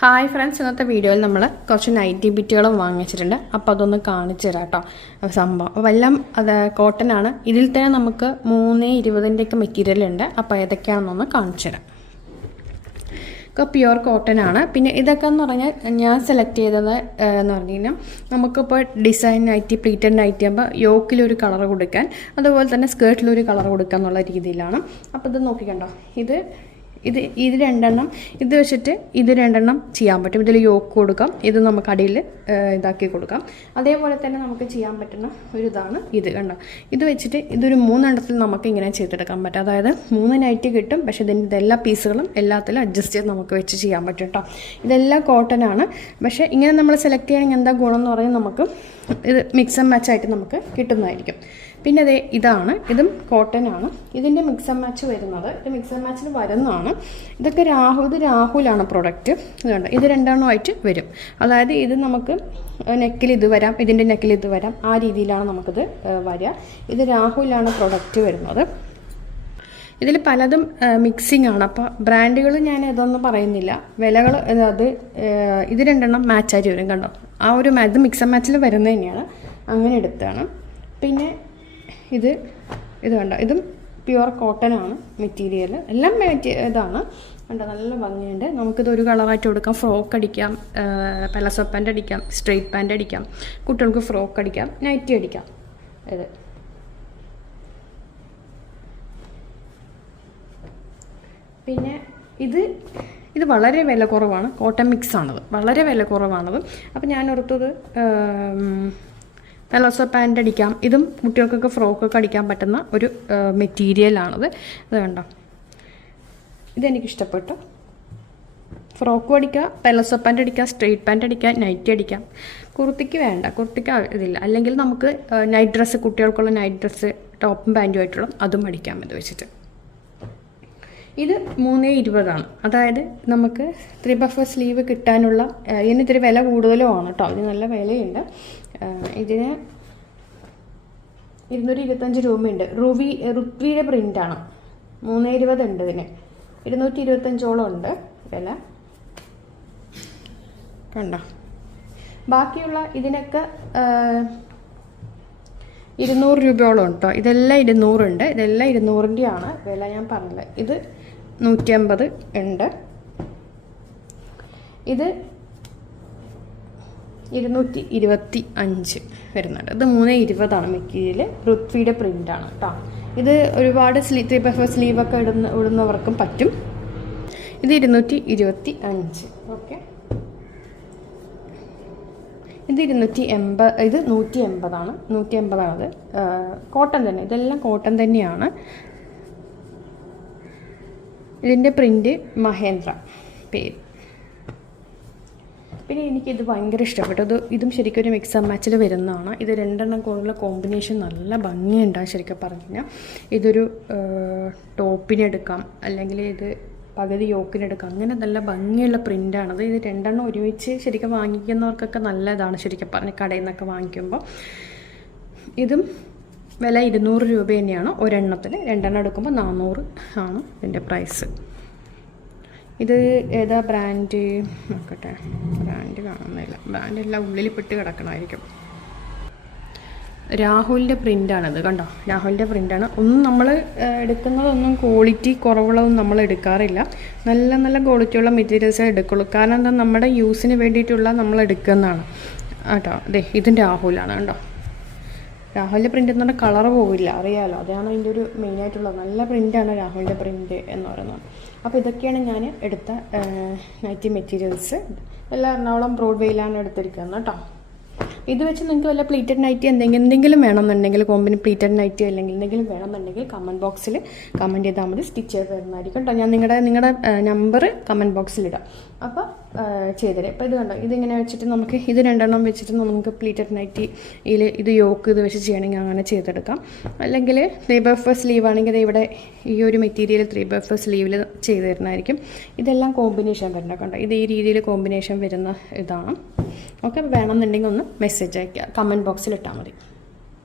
Hi friends ഇന്നത്തെ വീഡിയോയിൽ നമ്മൾ കുറച്ച് നൈറ്റി ബിറ്റുകളും വാങ്ങിച്ചിട്ടുണ്ട്. അപ്പോൾ അതൊന്ന് കാണിച്ചു തരാം കേട്ടോ അപ്പോൾ സംഭവം. വല്ലം അത് കോട്ടൺ ആണ്. ഇതിൽ തന്നെ നമുക്ക് മൂന്ന് ഇരുപതിന്റെയൊക്കെ മെറ്റീരിയൽ ഉണ്ട്. അപ്പോൾ ഏതൊക്കെയാണെന്നൊന്ന് കാണിച്ചു തരാം. ഒക്കെ പ്യുവർ കോട്ടൺ ആണ്. പിന്നെ ഇതൊക്കെ എന്ന് പറഞ്ഞാൽ ഞാൻ സെലക്ട് ചെയ്തത് എന്ന് പറഞ്ഞു കഴിഞ്ഞാൽ നമുക്കിപ്പോൾ ഡിസൈൻ നൈറ്റി പ്ലീറ്റഡ് നൈറ്റി ആകുമ്പോൾ യോക്കിലൊരു കളർ കൊടുക്കാൻ അതുപോലെ തന്നെ സ്കേർട്ടിലൊരു കളർ കൊടുക്കുക എന്നുള്ള രീതിയിലാണ്. അപ്പോൾ ഇത് നോക്കിക്കണ്ടോ? ഇത് ഇത് ഇത് രണ്ടെണ്ണം. ഇത് വെച്ചിട്ട് ഇത് രണ്ടെണ്ണം ചെയ്യാൻ പറ്റും. ഇതിൽ യോക്ക് കൊടുക്കാം. ഇത് നമുക്ക് അടിയിൽ ഇതാക്കി കൊടുക്കാം. അതേപോലെ തന്നെ നമുക്ക് ചെയ്യാൻ പറ്റുന്ന ഒരു ഇതാണ് ഇത് കണ്ടോ? ഇത് വെച്ചിട്ട് ഇതൊരു മൂന്നെണ്ണത്തിൽ നമുക്ക് ഇങ്ങനെ ചെയ്തെടുക്കാൻ പറ്റും. അതായത് മൂന്ന് നൈറ്റ് കിട്ടും. പക്ഷേ ഇതിന്റെ എല്ലാ പീസുകളും എല്ലാത്തിലും അഡ്ജസ്റ്റ് ചെയ്ത് നമുക്ക് വെച്ച് ചെയ്യാൻ പറ്റും കേട്ടോ ഇതെല്ലാം കോട്ടൺ ആണ്. പക്ഷേ ഇങ്ങനെ നമ്മൾ സെലക്ട് ചെയ്യണമെങ്കിൽ എന്താ ഗുണം എന്ന് പറഞ്ഞാൽ നമുക്ക് ഇത് മിക്സ് ആൻഡ് മാച്ച് ആയിട്ട് നമുക്ക് കിട്ടുന്നതായിരിക്കും. പിന്നെ അതെ ഇതാണ് ഇതും കോട്ടൺ ആണ്. ഇതിന്റെ മിക്സ് ആൻഡ് മാച്ച് വരുന്നത്. ഇത് മിക്സ് ആൻഡ് മാച്ചിൽ വരുന്നതാണ്. ഇതൊക്കെ രാഹു ഇത് രാഹുലാണ് പ്രൊഡക്റ്റ് ഇതുണ്ട് ഇത് രണ്ടെണ്ണമായിട്ട് വരും. അതായത് ഇത് നമുക്ക് നെക്കിൽ ഇത് വരാം ഇതിന്റെ നെക്കിൽ ഇത് വരാം. ആ രീതിയിലാണ് നമുക്കിത് വരിക. ഇത് രാഹുലാണ് പ്രൊഡക്റ്റ് വരുന്നത്. ഇതിൽ പലതും മിക്സിംഗ് ആണ്. അപ്പോൾ ബ്രാൻഡുകൾ ഞാൻ ഇതൊന്നും പറയുന്നില്ല. വിലകൾ അത് ഇത് രണ്ടെണ്ണം മാച്ചായിട്ട് വരും. കണ്ടോ? ആ ഒരു ഇത് മിക്സ് ആൻഡ് മാച്ചിൽ വരുന്നത് തന്നെയാണ്. അങ്ങനെ എടുത്താണ് പിന്നെ ഇത് ഇത് കണ്ടോ? ഇതും പ്യുവർ കോട്ടൺ ആണ് മെറ്റീരിയൽ എല്ലാം ഇതാണ്. കണ്ടോ? നല്ല ഭംഗിയുണ്ട്. നമുക്കിത് ഒരു കളറായിട്ട് കൊടുക്കാം. ഫ്രോക്ക് അടിക്കാം. പലസോ പാന്റ് അടിക്കാം. സ്ട്രെയിറ്റ് പാന്റ് അടിക്കാം. കുട്ടികൾക്ക് ഫ്രോക്ക് അടിക്കാം. നൈറ്റി അടിക്കാം. ഇത്. പിന്നെ ഇത് ഇത് വളരെ വില കുറവാണ്. കോട്ടൺ മിക്സ് ആണത്. വളരെ വില കുറവാണത്. അപ്പോൾ ഞാൻ ഓർത്തത് പെലോസോ പാന്റ് അടിക്കാം. ഇതും കുട്ടികൾക്കൊക്കെ ഫ്രോക്കൊക്കെ അടിക്കാൻ പറ്റുന്ന ഒരു മെറ്റീരിയലാണത്. ഇത് കണ്ടോ? ഇതെനിക്ക് ഇഷ്ടപ്പെട്ടു ഫ്രോക്കും അടിക്കാം പെലസോ പാന്റ് അടിക്കാം സ്ട്രെയിറ്റ് പാന്റ് അടിക്കാം നൈറ്റി അടിക്കാം. കുർത്തിക്ക് വേണ്ട കുർത്തിക്ക് ഇതില്ല. അല്ലെങ്കിൽ നമുക്ക് നൈറ്റ് ഡ്രസ്സ് കുട്ടികൾക്കുള്ള നൈറ്റ് ഡ്രസ്സ് ടോപ്പും പാന്റും ആയിട്ടുള്ള അതും അടിക്കാം എന്ന് വെച്ചിട്ട്. ഇത് മൂന്ന് ഇരുപതാണ്. അതായത് നമുക്ക് ത്രീ ബഫർ സ്ലീവ് കിട്ടാനുള്ള ആ, ഇതിന് ഇത്തിരി വില കൂടുതലുമാണ് കേട്ടോ. ഇതിന് നല്ല വിലയുണ്ട്. ഇതിന് ഇരുന്നൂറ്റി ഇരുപത്തഞ്ച് രൂപയുണ്ട്. റുവി റുത്വിയുടെ പ്രിന്റാണ് മൂന്ന് ഇരുപത് ഉണ്ട് ഇതിന്. ഇരുന്നൂറ്റി ഇരുപത്തഞ്ചോളം ഉണ്ട് വില. കണ്ടോ? ബാക്കിയുള്ള ഇതിനൊക്കെ ഇരുന്നൂറ് രൂപയോളം ഉണ്ടോ? ഇതെല്ലാം ഇരുന്നൂറുണ്ട് ഇതെല്ലാം ഇരുന്നൂറിന്റെയാണ് വില ഞാൻ പറഞ്ഞത്. ഇത് നൂറ്റി അമ്പത് ഉണ്ട്. ഇത് ഇരുന്നൂറ്റി ഇരുപത്തി അഞ്ച് വരുന്നുണ്ട്. ഇത് മൂന്ന് ഇരുപതാണ് മെറ്റീരിയൽ പൃഥ്വിയുടെ പ്രിന്റാണ് കേട്ടോ ഇത് ഒരുപാട് സ്ലീ ത്രീ ബഫർ സ്ലീവൊക്കെ ഇടുന്ന ഇടുന്നവർക്കും പറ്റും. ഇത് ഇരുന്നൂറ്റി ഇരുപത്തി അഞ്ച് ഓക്കെ. ഇത് ഇരുന്നൂറ്റി എൺപത് ഇത് നൂറ്റി എൺപതാണ് നൂറ്റി എൺപതാണത് കോട്ടൺ തന്നെ. ഇതെല്ലാം കോട്ടൺ തന്നെയാണ്. ഇതിന്റെ പ്രിന്റ് മഹേന്ദ്ര. പേര് പിന്നെ എനിക്കിത് ഭയങ്കര ഇഷ്ടപ്പെട്ടു. ഇത് ഇതും ശരിക്കും ഒരു മിക്സ് ആൻഡ് മാച്ചിൽ വരുന്നതാണ്. ഇത് രണ്ടെണ്ണം കൂടുതലുള്ള കോമ്പിനേഷൻ നല്ല ഭംഗിയുണ്ടാകും ശരിക്കും പറഞ്ഞു. കഴിഞ്ഞാൽ ഇതൊരു ടോപ്പിനെടുക്കാം അല്ലെങ്കിൽ ഇത് പകുതി യോക്കിനെടുക്കാം അങ്ങനെ നല്ല ഭംഗിയുള്ള പ്രിന്റാണത് ഇത് രണ്ടെണ്ണം ഒരുമിച്ച് ശരിക്കും വാങ്ങിക്കുന്നവർക്കൊക്കെ നല്ലതാണ് ശരിക്കും പറഞ്ഞ് കടയിൽ നിന്നൊക്കെ വാങ്ങിക്കുമ്പോൾ ഇതും വില ഇരുന്നൂറ് രൂപ തന്നെയാണ് ഒരെണ്ണത്തിന്. രണ്ടെണ്ണം എടുക്കുമ്പോൾ നാനൂറ് ആണ് ഇതിന്റെ പ്രൈസ് ഇത് ഏതാ ബ്രാൻഡ് നോക്കട്ടെ. ബ്രാൻഡ് കാണുന്നില്ല. ബ്രാൻഡ് എല്ലാം ഉള്ളിൽ പെട്ട് കിടക്കണമായിരിക്കും. രാഹുലിന്റെ പ്രിന്റാണത് കണ്ടോ? രാഹുലിന്റെ പ്രിന്റാണ് ഒന്നും നമ്മൾ എടുക്കുന്നതൊന്നും ക്വാളിറ്റി കുറവുള്ളതൊന്നും നമ്മൾ എടുക്കാറില്ല. നല്ല നല്ല ക്വാളിറ്റിയുള്ള മെറ്റീരിയൽസേ എടുക്കുള്ളൂ. കാരണം എന്താ? നമ്മുടെ യൂസിന് വേണ്ടിയിട്ടുള്ള നമ്മൾ എടുക്കുന്നതാണ്. കേട്ടോ അതെ ഇതും രാഹുലാണ് കണ്ടോ. രാഹുലിന്റെ പ്രിന്റ് എന്ന് പറഞ്ഞാൽ കളർ പോവില്ല. അറിയാമല്ലോ അതാണ് അതിന്റെ ഒരു മെയിനായിട്ടുള്ളത് നല്ല പ്രിന്റാണ് രാഹുലിന്റെ പ്രിന്റ് എന്ന് പറയുന്നത്. അപ്പോൾ ഇതൊക്കെയാണ് ഞാൻ എടുത്ത നൈറ്റി മെറ്റീരിയൽസ് എല്ലാം എറണാകുളം ബ്രോഡ്വേയിലാണ് എടുത്തിരിക്കുന്നത് കേട്ടോ ഇത് വെച്ച് നിങ്ങൾക്ക് വല്ല പ്ലീറ്റഡ് നൈറ്റി എന്തെങ്കിലും എന്തെങ്കിലും വേണമെന്നുണ്ടെങ്കിൽ കോമ്പിന് പ്ലീറ്റഡ് നൈറ്റി അല്ലെങ്കിൽ എന്തെങ്കിലും വേണമെന്നുണ്ടെങ്കിൽ കമന്റ് ബോക്സിൽ കമന്റ് ചെയ്താൽ മതി. സ്റ്റിച്ച് ചെയ്ത് തരുന്നതായിരിക്കും കേട്ടോ ഞാൻ നിങ്ങളുടെ നിങ്ങളുടെ നമ്പർ കമന്റ് ബോക്സിലിടാം അപ്പോൾ ചെയ്തുതരാം ഇപ്പോൾ ഇത് കണ്ടോ? ഇതിങ്ങനെ വെച്ചിട്ട് നമുക്ക് ഇത് രണ്ടെണ്ണം വെച്ചിട്ട് നമുക്ക് പ്ലീറ്റഡ് നൈറ്റി ഇതിൽ ഇത് യോക്ക് ഇത് വെച്ച് ചെയ്യണമെങ്കിൽ അങ്ങനെ ചെയ്തെടുക്കാം. അല്ലെങ്കിൽ ത്രീ ബഫ് സ്ലീവ് ആണെങ്കിൽ ഇവിടെ ഈ ഒരു മെറ്റീരിയൽ ത്രീ ബഫ് സ്ലീവിൽ ചെയ്ത് തരുന്നതായിരിക്കും. ഇതെല്ലാം കോമ്പിനേഷൻ വരണം കണ്ടോ? ഇത് ഈ രീതിയിൽ കോമ്പിനേഷൻ വരുന്ന ഇതാണ്. ഓക്കെ വേണമെന്നുണ്ടെങ്കിൽ ഒന്ന് മെസ്സേജ് അയക്കുക കമന്റ് ബോക്സിൽ ഇട്ടാൽ മതി.